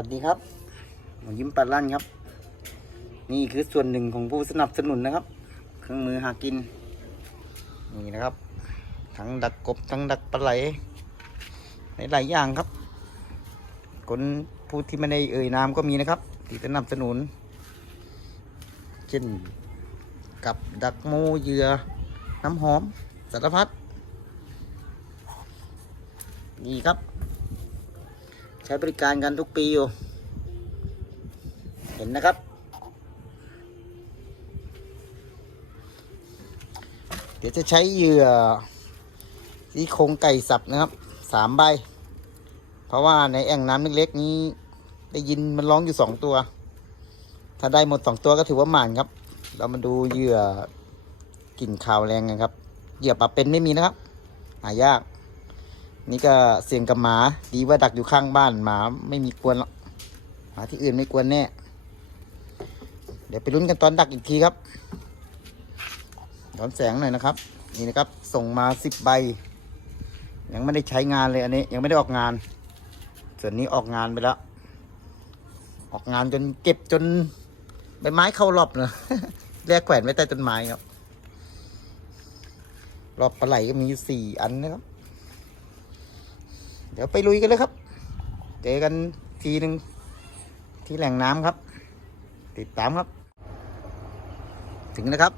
วัสดีครับหมอยิ้มปัดลั่นครับ นี่คือส่วนหนึ่งของผู้สนับสนุนนะครับ เครื่องมือหากิน นี่นะครับ ทั้งดักกบทั้งดักปลาไหลหลายๆอย่างครับ คนผู้ที่ไม่ได้เอ่ยนามก็มีนะครับที่สนับสนุน เช่นกับดักโมเหยื่อน้ำหอมสารพัดนี่ครับ ใช้บริการกันทุกปีอยู่ เห็นนะครับ เดี๋ยวจะใช้เหยื่อที่โครงไก่สับนะครับสามใบ เพราะว่าในแอ่งน้ำเล็กๆนี้ ได้ยินมันร้องอยู่สองตัว ถ้าได้หมดสองตัวก็ถือว่าหมานครับ เรามาดูเหยื่อกลิ่นคาวแรงกันครับ เหยื่อปลาเป็นไม่มีนะครับ หายาก นี่ก็เสียงกับหมา ดีว่าดักอยู่ข้างบ้านหมาไม่มีกวนหรอกหมาที่อื่นไม่กวนแน่ เดี๋ยวไปลุ้นกันตอนดักอีกทีครับย้อนแสงหน่อยนะครับ นี่นะครับส่งมาสิบใบ ยังไม่ได้ใช้งานเลยอันนี้ ยังไม่ได้ออกงาน ส่วนนี้ออกงานไปแล้ว ออกงานจนเก็บจนใบไม้เข้ารอบเนอะแรกแขวนไว้ใต้ต้นไม้ครับรอบปลาไหลก็มีสี่อันนะครับ ดี๋ยวไปลุยกันเลยครับ เจอกันทีหนึ่งที่แหล่งน้ำครับ ติดตามครับ ถึงนะครับ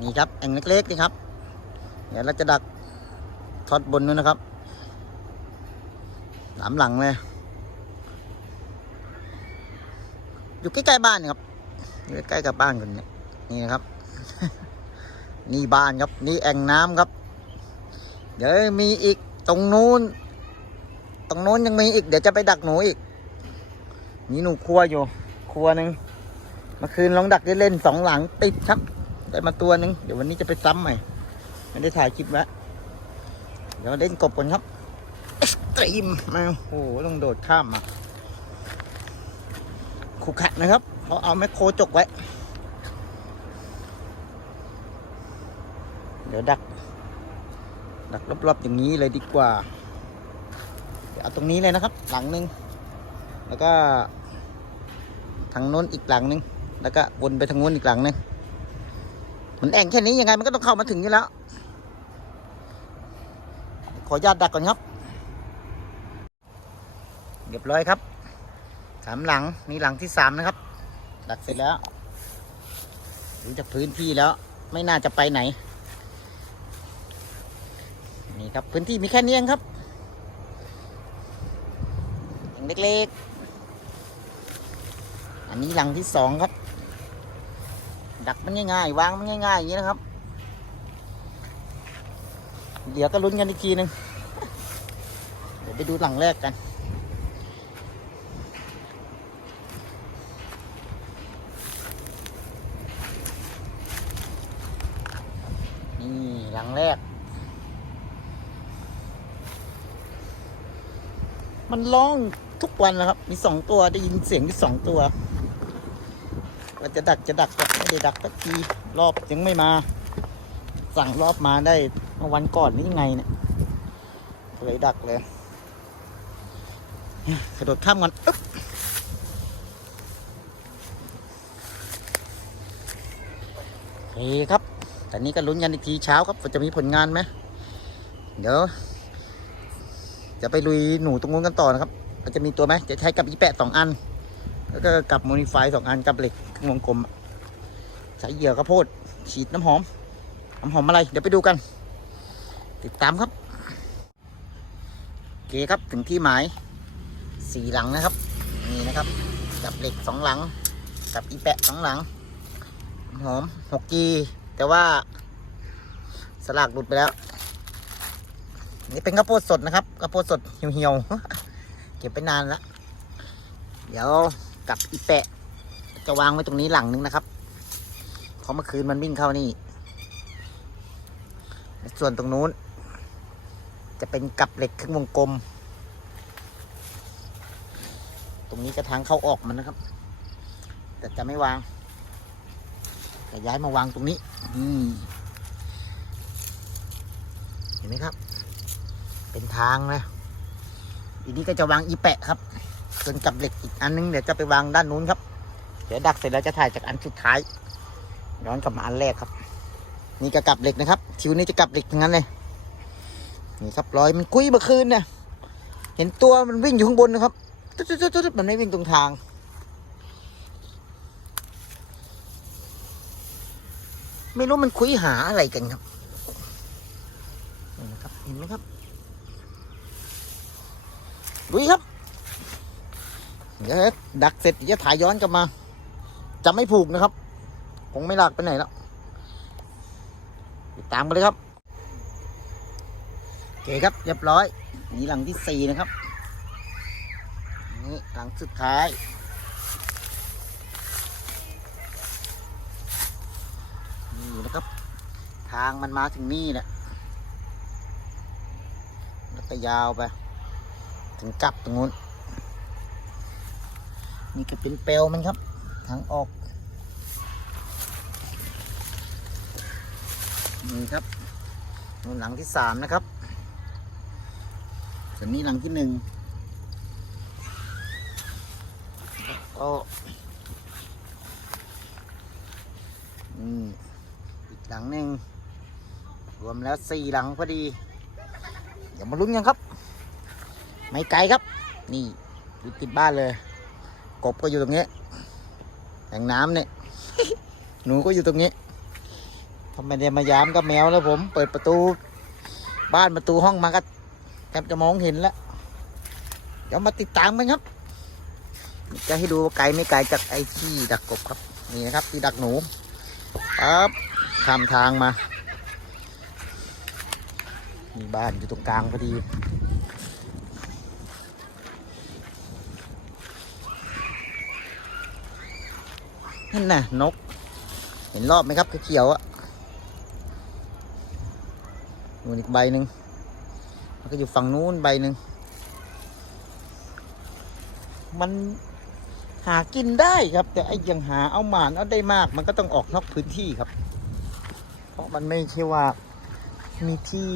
นี่ครับแอ่งเล็กๆนี่ครับ เดี๋ยวเราจะดักทอดบนนู้นนะครับหลามหลังเลย อยู่ใกล้ๆบ้านนะครับใกล้ๆกับบ้านคนนี้นี่นะครับ นี่บ้านครับ นี่แอ่งน้ำครับ เดี๋ยวมีอีกตรงนู้น ตรงโน้นยังมีอีก เดี๋ยวจะไปดักหนูอีก มีหนูครัวอยู่ ครัวหนึ่งเมื่อคืนลองดักได้เล่นสองหลังติดครับ ได้มาตัวหนึ่งเดี๋ยววันนี้จะไปซ้ำใหม่ ไม่ได้ถ่ายคลิปไว้เดี๋ยวเล่นกบกันครับเอ็กซ์ตรีมมาโอ้โหต้องโดดข้ามมาขุขัดนะครับเขาเอาแมคโครจกไว้ เดี๋ยวดัก ดักรอบๆอย่างนี้เลยดีกว่า เอาตรงนี้เลยนะครับ หลังหนึ่งแล้วก็ทางโน้นอีกหลังหนึ่งแล้วก็วนไปทางโน้นอีกหลังหนึ่งมันแอ่งแค่นี้ยังไงมันก็ต้องเข้ามาถึงอยู่แล้ว ขออนุญาตดักก่อนครับเรียบร้อยครับสามหลังนี่หลังที่สามนะครับ ดักเสร็จแล้วดูจากพื้นที่แล้ว ไม่น่าจะไปไหน นี่ครับพื้นที่มีแค่นี้เองครับ งเล็กๆ อันนี้หลังที่สองครับ ดักมันง่ายๆ วางมันง่ายๆ อย่างนี้นะครับ เดี๋ยวก็ลุ้นกันอีกทีหนึ่งเดี๋ยวไปดูหลังแรกกันนี่หลังแรก มันร้อง ทุกวันนะครับ มีสองตัวได้ยินเสียงที่สองตัวว่าจะดักจะดักก็ไม่ได้ดักสักทีรอบยังไม่มา สั่งรอบมาได้เมื่อวันก่อนนี่ยังไงเนี่ยเลยดักเลยกระโดดข้ามกันอึ๊บโอเคครับแต่นี้ก็ลุ้นกันอีกทีเช้าครับจะมีผลงานไหมเดี๋ยว จะไปลุยหนูตรงนู้นกันต่อนะครับ เราจะมีตัวไหมจะใช้กับอีแปะสองอัน แล้วก็กับโมนิฟายสองอันกับเหล็กวงกลมใช้เหยื่อข้าวโพด ฉีดน้ำหอมน้ำหอมอะไร เดี๋ยวไปดูกัน ติดตามครับโอเคครับถึงที่หมายสี่หลังนะครับ นี่นะครับ กับเหล็กสองหลัง กับอีแปะสองหลังหอมหกกีแต่ว่าสลากหลุดไปแล้ว นี่เป็นข้าวโพดสดนะครับข้าวโพดสดเหี่ยวๆ ก็บไปนานแล้วเดี๋ยวกับอีแปะ จะวางไว้ตรงนี้หลังนึงนะครับเพราะเมื่อคืนมันวิ่งเข้านี่ ส่วนตรงนู้น จะเป็นกับเหล็กครึ่งวงกลม ตรงนี้จะทางเข้าออกมันนะครับ แต่จะไม่วางจะย้ายมาวางตรงนี้อืเห็นไหมครับ เป็นทางนะ อีนี้ก็จะวางอีแปะครับ ส่วนกับเหล็กอีกอันนึงเดี๋ยวจะไปวางด้านนู้นครับ เดี๋ยวดักเสร็จแล้วจะถ่ายจากอันสุดท้าย ย้อนกลับมาอันแรกครับ นี่ก็กลับเหล็กนะครับทิวนี้จะกลับเหล็กทั้งนั้นเลยนี่ครับรอยมันกุ้ยเมื่อคืนเนี่ยเห็นตัวมันวิ่งอยู่ข้างบนนะครับตุ๊ดตุ๊ดตุ๊ดตุ๊ดมันไม่วิ่งตรงทางไม่รู้มันคุยหาอะไรกันครับนี่นะครับ เห็นไหมครับ ลุยครับ เดี๋ยวดักเสร็จจะถ่ายย้อนกลับมา จะไม่ผูกนะครับ คงไม่หลากไปไหนแล้วติดตามกันเลยครับโอเคครับเรียบร้อย นี่หลังที่สี่นะครับ นี่หลังสุดท้ายนี่นะครับ ทางมันมาถึงนี่แหละแล้วก็ยาวไป ถึงกลับตรงนู้นนี่ก็เป็นเปลวมันครับ ทางออกนี่ครับหลังที่สามนะครับส่วนนี้หลังที่หนึ่งก็อืมอีกหลังหนึ่งรวมแล้วสี่หลังพอดี เดี๋ยวมาลุ้นกันครับ ไม่ไกลครับ นี่อยู่ติดบ้านเลย กบก็อยู่ตรงนี้แห่งน้ำเนี่ย หนูก็อยู่ตรงนี้ทำไมได้มายามกับแมวแล้วผม เปิดประตู บ้านประตูห้องมาก็แทบจะมองเห็นแล้วเดี๋ยวมาติดตามกันครับจะให้ดูไกลไม่ไกลจากไอ้ที่ดักกบครับ นี่นะครับที่ดักหนูปั๊บข้ามทางมา มีบ้านอยู่ตรงกลางพอดี นั่นน่ะนก เห็นรอบไหมครับเขียวๆอะนู่นอีกใบหนึ่งมันก็อยู่ฝั่งนู้นใบหนึ่งมันหากินได้ครับ แต่ไอ้ยังหาเอาหมานเอาได้มาก มันก็ต้องออกนอกพื้นที่ครับ เพราะมันไม่ใช่ว่ามีที่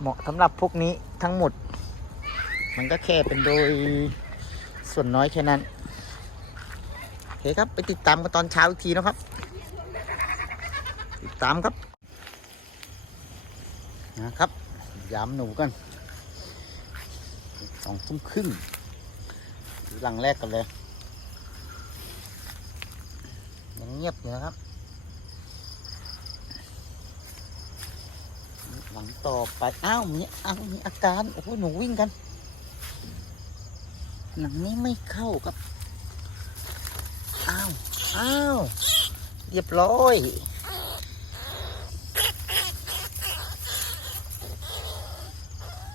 เหมาะสำหรับพวกนี้ทั้งหมด มันก็แค่เป็นโดยส่วนน้อยแค่นั้น เคครับ ไปติดตามกันตอนเช้าอีกทีนะครับ ติดตามครับนะครับยามหนูกันสองทุ่มครึ่งหลังแรกกันเลยยังเงียบอยู่นะครับ หลังต่อไปอ้าวมีอ้าวมีอาการโอ้โหหนูวิ่งกัน หลังนี้ไม่เข้าครับ อ้าว เรียบร้อย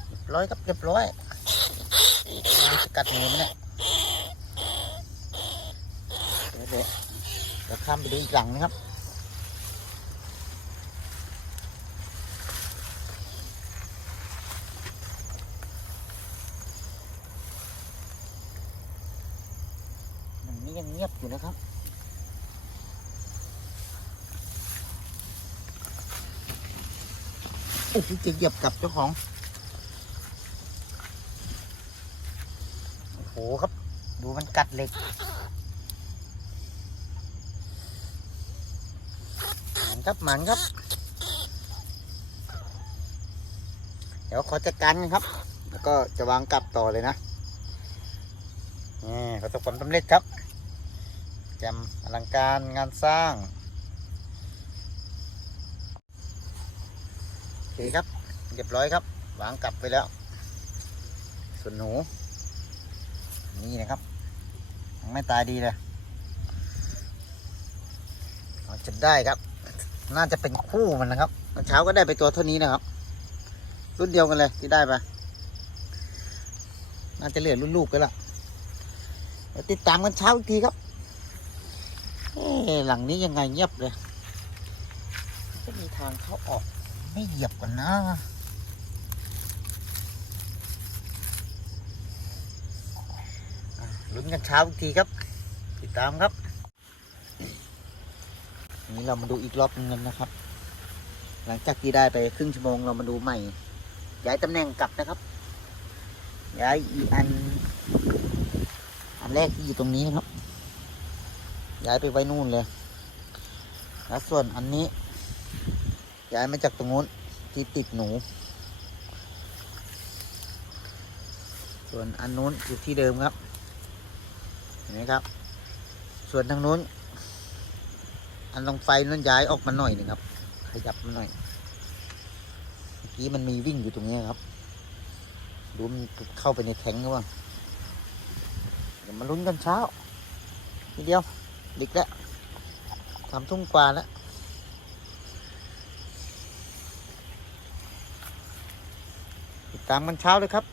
เรียบร้อยครับเรียบร้อยจะกัดหนูไหมเนี่ยเดี๋ยวเดี๋ยวข้ามไปดูอีกหลังนะครับนี่ยังเงียบอยู่นะครับ โอ้โหจะเหยียบกับเจ้าของ โอ้โหครับ ดูมันกัดเหล็กหมันครับหมันครับ เดี๋ยวขอจัดการกันครับ แล้วก็จะวางกลับต่อเลยนะนี่ประสบผลสำเร็จครับแจมอลังการงานสร้าง โอ เคครับ เรียบร้อยครับวางกลับไปแล้ว ส่วนหนู นี่นะครับ ไม่ตายดีเลยเอาจะได้ครับ น่าจะเป็นคู่มันนะครับเช้าก็ได้ไปตัวเท่านี้นะครับ รุ่นเดียวกันเลยที่ได้ไปน่าจะเหลือรุ่นลูกกันละเดี๋ยวติดตามกันเช้าอีกทีครับเอ๊หลังนี้ยังไงเงียบเลยจะมีทางเข้าออก ไม่เหยียบก่อนนะลุ้นกันเช้าอีกทีครับ ติดตามครับ นี้เรามาดูอีกรอบหนึงกันนะครับ หลังจากที่ได้ไปครึ่งชั่วโมงเรามาดูใหม่ ย้ายตำแหน่งกลับนะครับ ย้ายอีอัน อันแรกที่อยู่ตรงนี้นะครับ ย้ายไปไว้นู่นเลย แล้วส่วนอันนี้ ย้ายมาจากตรงนู้นที่ติดหนู ส่วนอันนู้นอยู่ที่เดิมครับ เห็นไหมครับ ส่วนทางนู้น อันตรงไฟนู้นย้ายออกมาหน่อยหนึ่งครับ ขยับมาหน่อย เมื่อกี้มันมีวิ่งอยู่ตรงนี้ครับ ดูมันเข้าไปในแทงหรือเปล่าเดี๋ยวมาลุ้นกันเช้าทีเดียวดึกแล้วสามทุ่มกว่าแล้ว ตามกันเช้าเลยครับ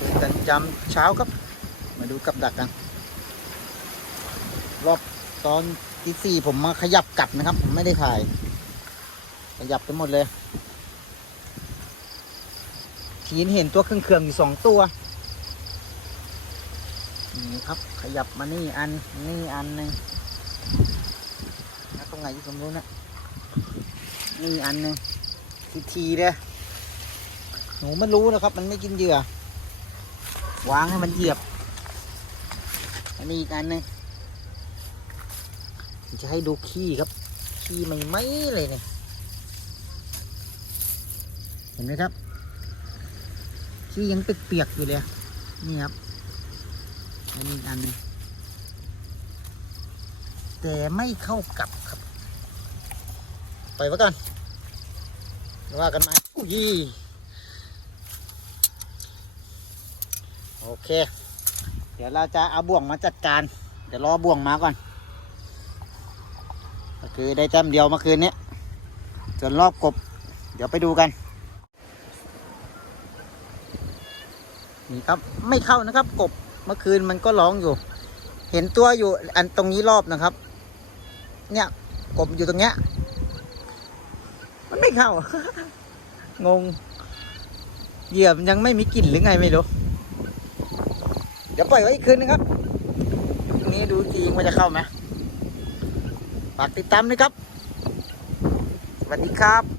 จอกันจำเช้าครับ มาดูกับดักกัน รอบตอนที่สี่ผมมาขยับกลับนะครับ ผมไม่ได้ถ่าย ขยับไปหมดเลยทีนเห็นตัวเครื่องเครื่องอยู่สองตัวนี่ครับ ขยับมานี่อันนี่อันหนึ่งแล้วตรงไหนอยู่ตรงนู้นนะนี่อันหนึ่ง ทีทีเด้อหนูไม่รู้นะครับ มันไม่กินเหยื่อ วางให้มันเหยียบ อันนี้อีกอันนึงจะให้ดูขี้ครับ ขี้ไม่ไหมเลยเนี่ย เห็นไหมครับ ขี้ยังเปียกๆอยู่เลย นี่ครับ อันนี้อีกอันนึงแต่ไม่เข้ากับครับ ไปไว้ก่อน ว่ากันใหมาอุ้ยโอเค เดี๋ยวเราจะเอาบ่วงมาจัดการ เดี๋ยวรอบ่วงมาก่อน ก็คือได้แต้มเดียวเมื่อคืนนี้ส่วนรอบกบ เดี๋ยวไปดูกัน นี่ครับไม่เข้านะครับ กบเมื่อคืนมันก็ร้องอยู่ เห็นตัวอยู่อันตรงนี้รอบนะครับ เนี่ยกบอยู่ตรงเนี้ย มันไม่เข้า งง เหยื่อมันยังไม่มีกลิ่นหรือไงไม่รู้ เดี๋ยวปล่อยไว้อีกคืนนึงครับตรงนี้ดูจริงว่าจะเข้าไหมฝากติดตามด้วยครับ สวัสดีครับ